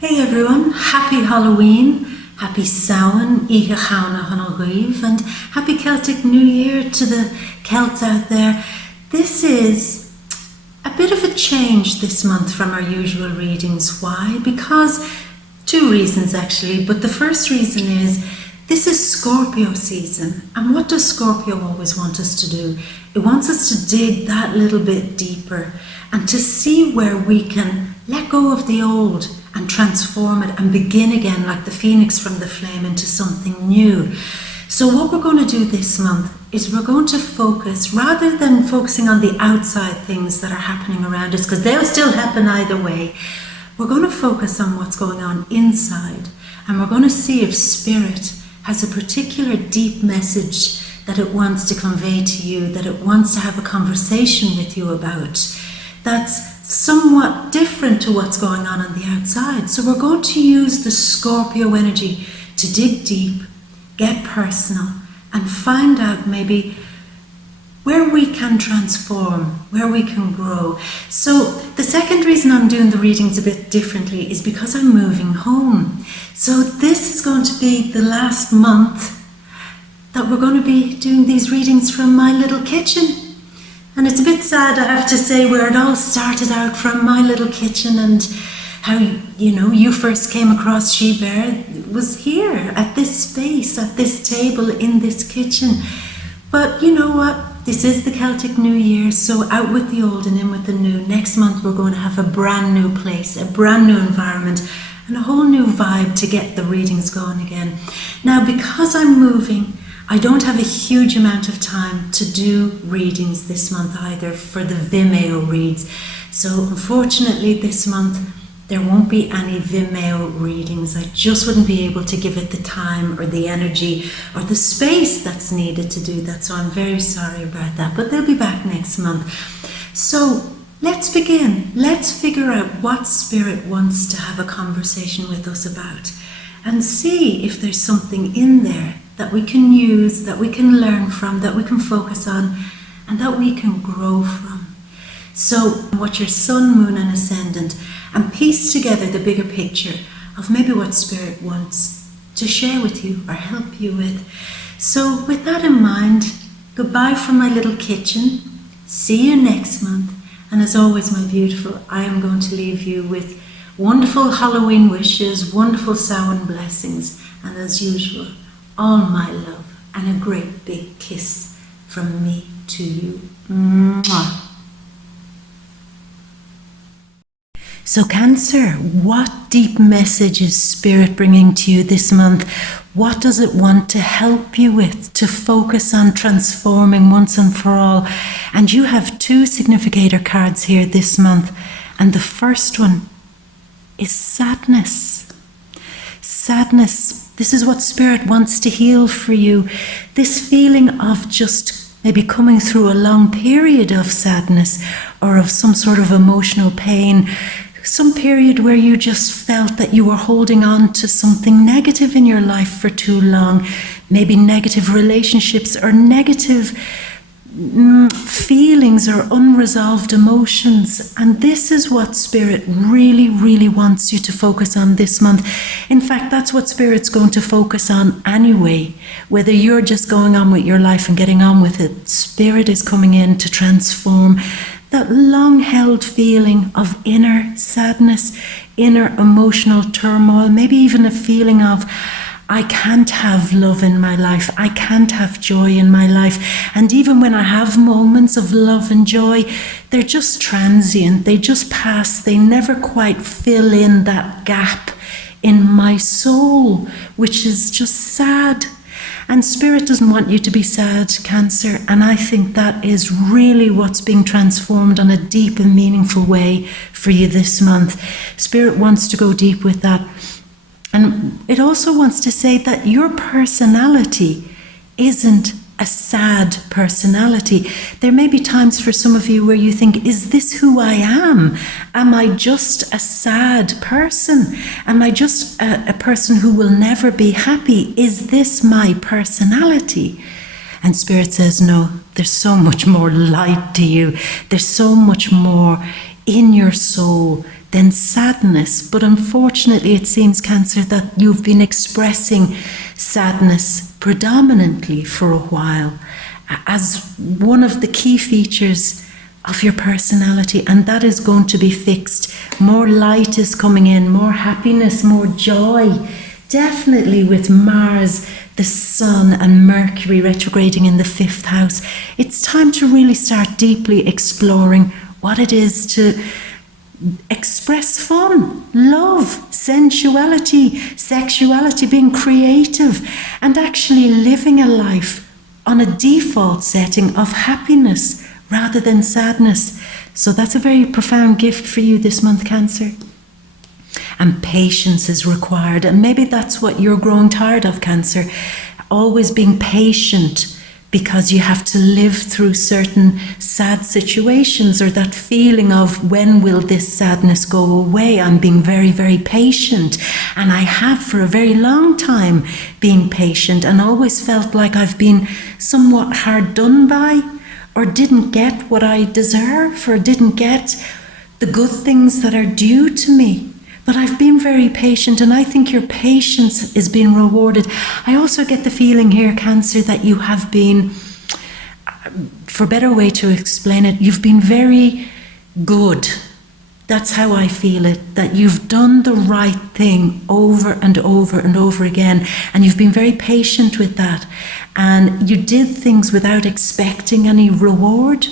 Hey everyone, happy Halloween, happy Samhain, Icha Chana Hanalgriv, and happy Celtic New Year to the Celts out there. This is a bit of a change this month from our usual readings. Why? Because two reasons actually, but the first reason is this is Scorpio season, and what does Scorpio always want us to do? It wants us to dig that little bit deeper and to see where we can let go of the old and transform it and begin again like the phoenix from the flame into something new. So what we're going to do this month is we're going to focus, rather than focusing on the outside things that are happening around us, because they'll still happen either way, we're going to focus on what's going on inside, and we're going to see if Spirit has a particular deep message that it wants to convey to you, that it wants to have a conversation with you about, that's somewhat different to what's going on the outside. So we're going to use the Scorpio energy to dig deep, get personal, and find out maybe where we can transform, where we can grow. So the second reason I'm doing the readings a bit differently is because I'm moving home. So this is going to be the last month that we're going to be doing these readings from my little kitchen. And it's a bit sad, I have to say, where it all started out from my little kitchen, and how, you first came across She Bear was here, at this space, at this table, in this kitchen. But you know what? This is the Celtic New Year, so out with the old and in with the new. Next month we're going to have a brand new place, a brand new environment, and a whole new vibe to get the readings going again. Now, because I'm moving, I don't have a huge amount of time to do readings this month either for the Vimeo reads. So unfortunately this month there won't be any Vimeo readings. I just wouldn't be able to give it the time or the energy or the space that's needed to do that. So I'm very sorry about that, but they'll be back next month. So let's begin. Let's figure out what Spirit wants to have a conversation with us about, and see if there's something in there that we can use, that we can learn from, that we can focus on, and that we can grow from. So what your sun, moon, and ascendant, and piece together the bigger picture of maybe what Spirit wants to share with you or help you with. So with that in mind, goodbye from my little kitchen. See you next month. And as always, my beautiful, I am going to leave you with wonderful Halloween wishes, wonderful Samhain blessings, and as usual, all my love and a great big kiss from me to you. Mwah. So Cancer, what deep message is Spirit bringing to you this month? What does it want to help you with, to focus on transforming once and for all? And you have two significator cards here this month, and the first one is sadness. Sadness. This is what Spirit wants to heal for you. This feeling of just maybe coming through a long period of sadness or of some sort of emotional pain, some period where you just felt that you were holding on to something negative in your life for too long, maybe negative relationships or negative feelings or unresolved emotions. And this is what Spirit really, really wants you to focus on this month. In fact, that's what Spirit's going to focus on anyway. Whether you're just going on with your life and getting on with it, Spirit is coming in to transform that long-held feeling of inner sadness, inner emotional turmoil, maybe even a feeling of, I can't have love in my life, I can't have joy in my life. And even when I have moments of love and joy, they're just transient, they just pass, they never quite fill in that gap in my soul, which is just sad. And Spirit doesn't want you to be sad, Cancer, and I think that is really what's being transformed on a deep and meaningful way for you this month. Spirit wants to go deep with that. And it also wants to say that your personality isn't a sad personality. There may be times for some of you where you think, is this who I am? Am I just a sad person? Am I just a person who will never be happy? Is this my personality? And Spirit says, no, there's so much more light to you. There's so much more in your soul then sadness. But unfortunately, it seems, Cancer, that you've been expressing sadness predominantly for a while as one of the key features of your personality, and that is going to be fixed. More light is coming in, more happiness, more joy. Definitely with Mars, the Sun, and Mercury retrograding in the 5th house. It's time to really start deeply exploring what it is to express fun, love, sensuality, sexuality, being creative, and actually living a life on a default setting of happiness rather than sadness. So that's a very profound gift for you this month, Cancer. And patience is required. And maybe that's what you're growing tired of, Cancer. Always being patient because you have to live through certain sad situations, or that feeling of, when will this sadness go away? I'm being very, very patient. And I have for a very long time been patient, and always felt like I've been somewhat hard done by, or didn't get what I deserve, or didn't get the good things that are due to me. But I've been very patient, and I think your patience is being rewarded. I also get the feeling here, Cancer, that you have been, for a better way to explain it, you've been very good. That's how I feel it, that you've done the right thing over and over and over again, and you've been very patient with that. And you did things without expecting any reward.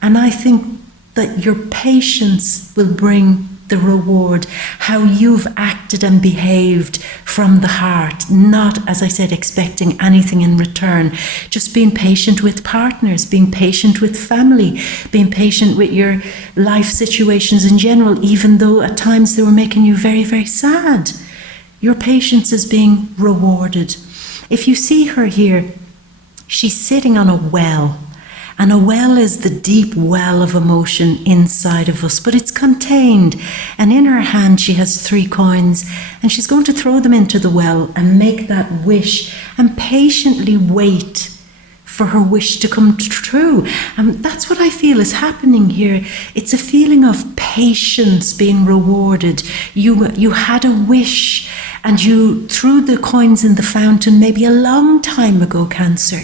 And I think that your patience will bring the reward, how you've acted and behaved from the heart, not, as I said, expecting anything in return. Just being patient with partners, being patient with family, being patient with your life situations in general, even though at times they were making you very, very sad. Your patience is being rewarded. If you see her here, she's sitting on a well. And a well is the deep well of emotion inside of us, but it's contained. And in her hand, she has 3 coins, and she's going to throw them into the well and make that wish and patiently wait for her wish to come true. And that's what I feel is happening here. It's a feeling of patience being rewarded. You had a wish, and you threw the coins in the fountain maybe a long time ago, Cancer.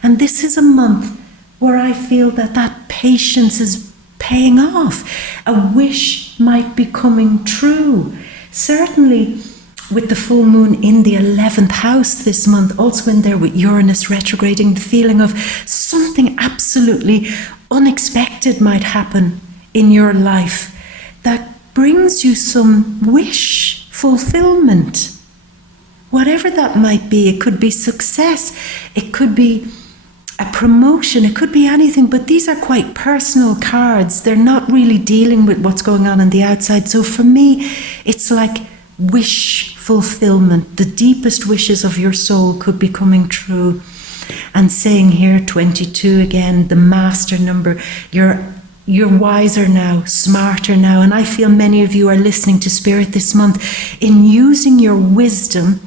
And this is a month where I feel that that patience is paying off. A wish might be coming true. Certainly with the full moon in the 11th house this month, also in there with Uranus retrograding, the feeling of something absolutely unexpected might happen in your life that brings you some wish fulfillment. Whatever that might be, it could be success, it could be a promotion, it could be anything, but these are quite personal cards. They're not really dealing with what's going on the outside. So for me, it's like wish fulfillment. The deepest wishes of your soul could be coming true. And saying here, 22 again, the master number, you're wiser now, smarter now. And I feel many of you are listening to Spirit this month in using your wisdom,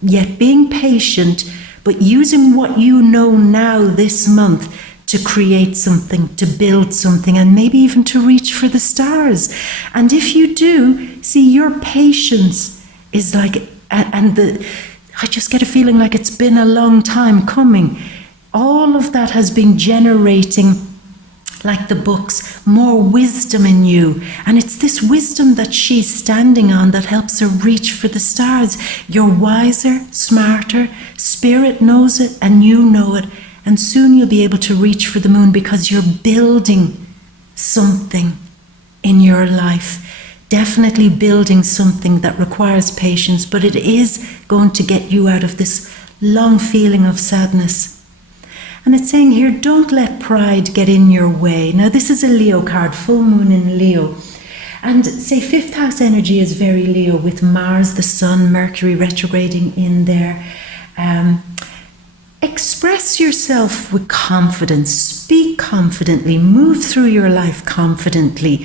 yet being patient, but using what you know now this month to create something, to build something, and maybe even to reach for the stars. And if you do, see, your patience is like, I just get a feeling like it's been a long time coming. All of that has been generating, like the books, more wisdom in you. And it's this wisdom that she's standing on that helps her reach for the stars. You're wiser, smarter, Spirit knows it, and you know it. And soon you'll be able to reach for the moon because you're building something in your life. Definitely building something that requires patience, but it is going to get you out of this long feeling of sadness. And it's saying here, don't let pride get in your way. Now, this is a Leo card, full moon in Leo. And say 5th house energy is very Leo with Mars, the Sun, Mercury retrograding in there. Express yourself with confidence. Speak confidently. Move through your life confidently.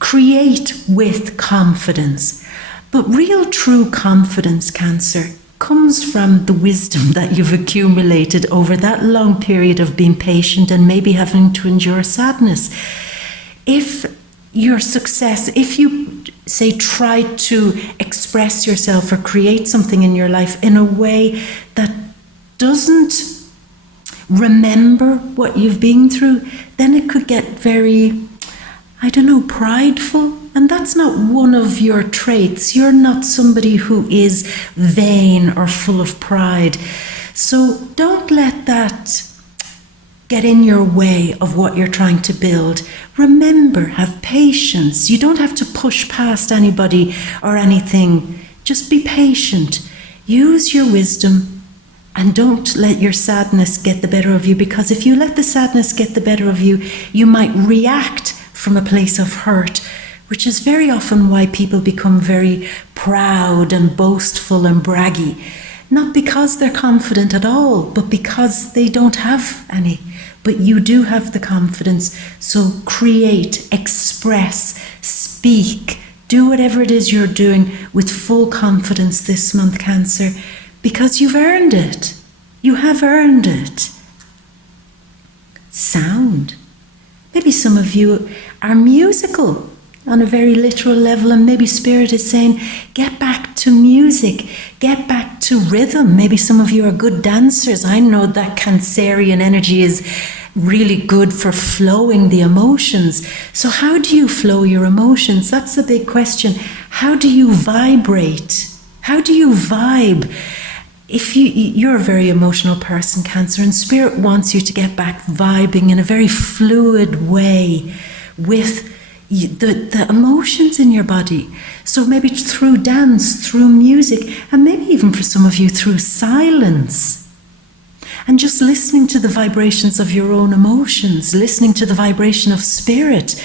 Create with confidence. But real true confidence, Cancer, comes from the wisdom that you've accumulated over that long period of being patient and maybe having to endure sadness. If your success, if you say, try to express yourself or create something in your life in a way that doesn't remember what you've been through, then it could get very, prideful. And that's not one of your traits. You're not somebody who is vain or full of pride. So don't let that get in your way of what you're trying to build. Remember, have patience. You don't have to push past anybody or anything. Just be patient. Use your wisdom and don't let your sadness get the better of you, because if you let the sadness get the better of you, you might react from a place of hurt, which is very often why people become very proud and boastful and braggy. Not because they're confident at all, but because they don't have any. But you do have the confidence. So create, express, speak, do whatever it is you're doing with full confidence this month, Cancer, because you've earned it. You have earned it. Sound. Maybe some of you are musical on a very literal level, and maybe Spirit is saying, get back to music, get back to rhythm. Maybe some of you are good dancers. I know that Cancerian energy is really good for flowing the emotions. So how do you flow your emotions? That's the big question. How do you vibrate? How do you vibe? If you're a very emotional person, Cancer, and Spirit wants you to get back vibing in a very fluid way with the emotions in your body. So maybe through dance, through music, and maybe even for some of you through silence. And just listening to the vibrations of your own emotions, listening to the vibration of Spirit,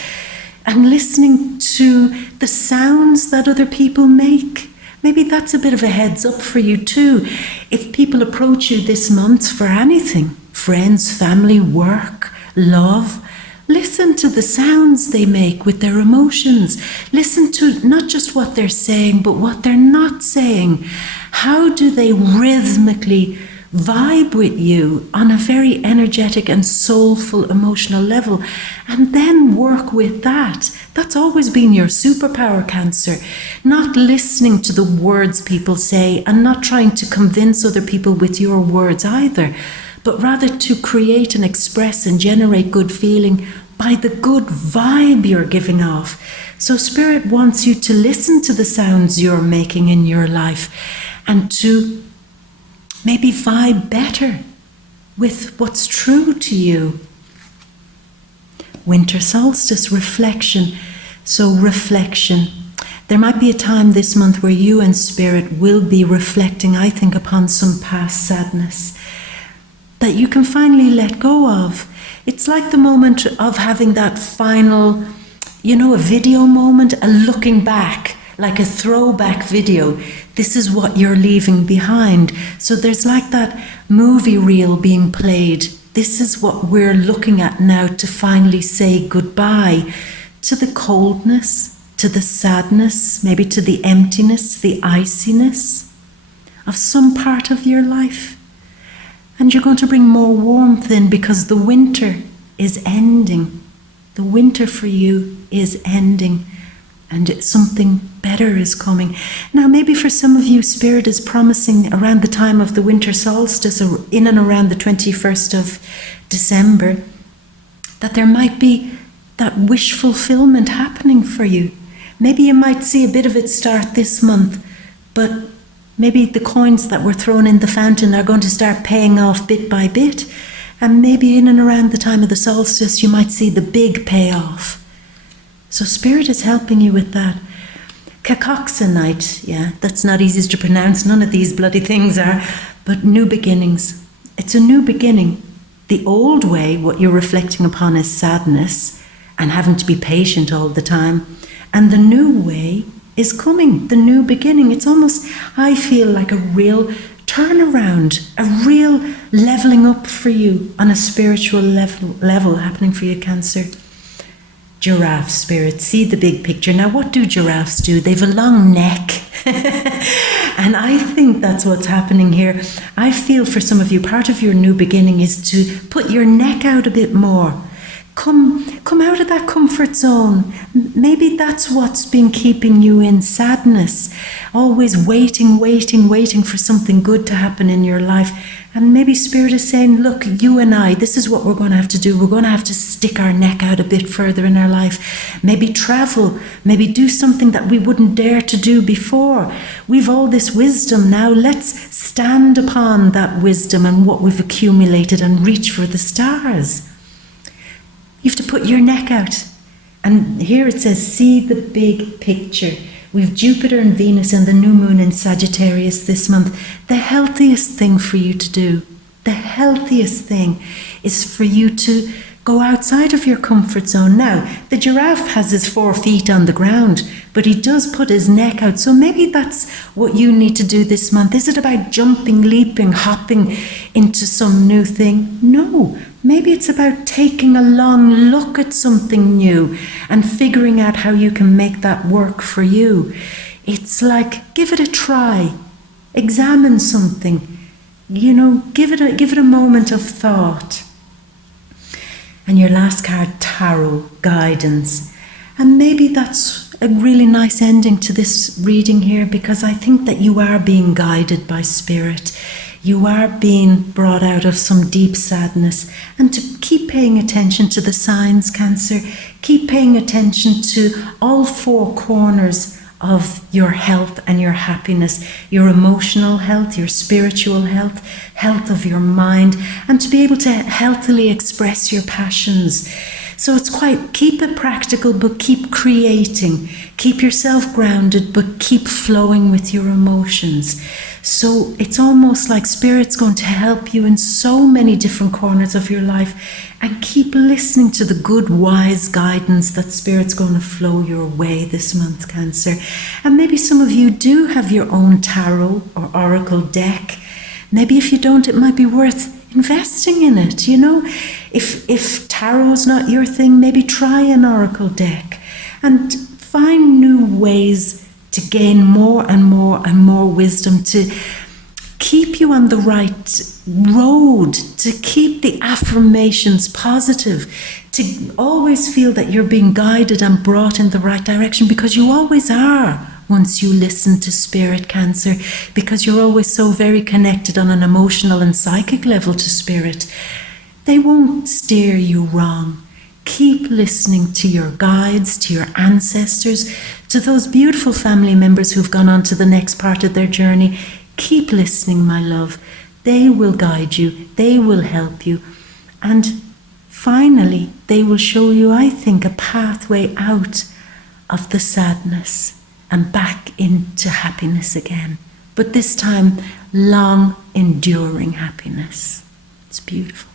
and listening to the sounds that other people make. Maybe that's a bit of a heads up for you too. If people approach you this month for anything, friends, family, work, love, listen to the sounds they make with their emotions. Listen to not just what they're saying, but what they're not saying. How do they rhythmically vibe with you on a very energetic and soulful emotional level? And then work with that. That's always been your superpower, Cancer. Not listening to the words people say and not trying to convince other people with your words either, but rather to create and express and generate good feeling by the good vibe you're giving off. So Spirit wants you to listen to the sounds you're making in your life and to maybe vibe better with what's true to you. Winter solstice, reflection. So reflection. There might be a time this month where you and Spirit will be reflecting, I think, upon some past sadness that you can finally let go of. It's like the moment of having that final, a video moment, a looking back, like a throwback video. This is what you're leaving behind. So there's like that movie reel being played. This is what we're looking at now to finally say goodbye to the coldness, to the sadness, maybe to the emptiness, the iciness of some part of your life. And you're going to bring more warmth in because the winter is ending. The winter for you is ending and something better is coming. Now, maybe for some of you, Spirit is promising around the time of the winter solstice, or in and around the 21st of December, that there might be that wish fulfillment happening for you. Maybe you might see a bit of it start this month, but maybe the coins that were thrown in the fountain are going to start paying off bit by bit. And maybe in and around the time of the solstice, you might see the big payoff. So Spirit is helping you with that. Cacoxenite, that's not easy to pronounce. None of these bloody things are. But new beginnings. It's a new beginning. The old way, what you're reflecting upon is sadness and having to be patient all the time. And the new way is coming, the new beginning. It's almost, I feel like a real turnaround, a real leveling up for you on a spiritual level happening for you, Cancer. Giraffe, Spirit, see the big picture. Now, what do giraffes do? They've a long neck. And I think that's what's happening here. I feel for some of you, part of your new beginning is to put your neck out a bit more. Come out of that comfort zone. Maybe that's what's been keeping you in sadness, always waiting for something good to happen in your life. And maybe Spirit is saying, look, you and I, this is what we're going to have to do. We're going to have to stick our neck out a bit further in our life. Maybe travel, maybe do something that we wouldn't dare to do before. We've all this wisdom now. Let's stand upon that wisdom and what we've accumulated and reach for the stars. You have to put your neck out. And here it says, see the big picture. We've Jupiter and Venus and the new moon in Sagittarius this month. The healthiest thing for you to do, the healthiest thing is for you to go outside of your comfort zone. Now, the giraffe has his 4 feet on the ground, but he does put his neck out. So maybe that's what you need to do this month. Is it about jumping, leaping, hopping into some new thing? No. Maybe it's about taking a long look at something new and figuring out how you can make that work for you. It's like, give it a try. Examine something. You know, give it a moment of thought. And your last card, Tarot, guidance. And maybe that's a really nice ending to this reading here, because I think that you are being guided by Spirit. You are being brought out of some deep sadness. And to keep paying attention to the signs, Cancer. Keep paying attention to all 4 corners of your health and your happiness, your emotional health, your spiritual health, health of your mind, and to be able to healthily express your passions. So it's keep it practical, but keep creating. Keep yourself grounded, but keep flowing with your emotions. So it's almost like Spirit's going to help you in so many different corners of your life, and keep listening to the good, wise guidance that Spirit's going to flow your way this month, Cancer. And maybe some of you do have your own tarot or oracle deck. Maybe if you don't, it might be worth investing in it, you know. If tarot's not your thing, maybe try an oracle deck and find new ways to gain more and more and more wisdom, to keep you on the right road, to keep the affirmations positive, to always feel that you're being guided and brought in the right direction, because you always are once you listen to Spirit, Cancer, because you're always so very connected on an emotional and psychic level to Spirit. They won't steer you wrong. Keep listening to your guides, to your ancestors, to those beautiful family members who've gone on to the next part of their journey. Keep listening, my love. They will guide you. They will help you. And finally, they will show you, I think, a pathway out of the sadness and back into happiness again. But this time, long, enduring happiness. It's beautiful.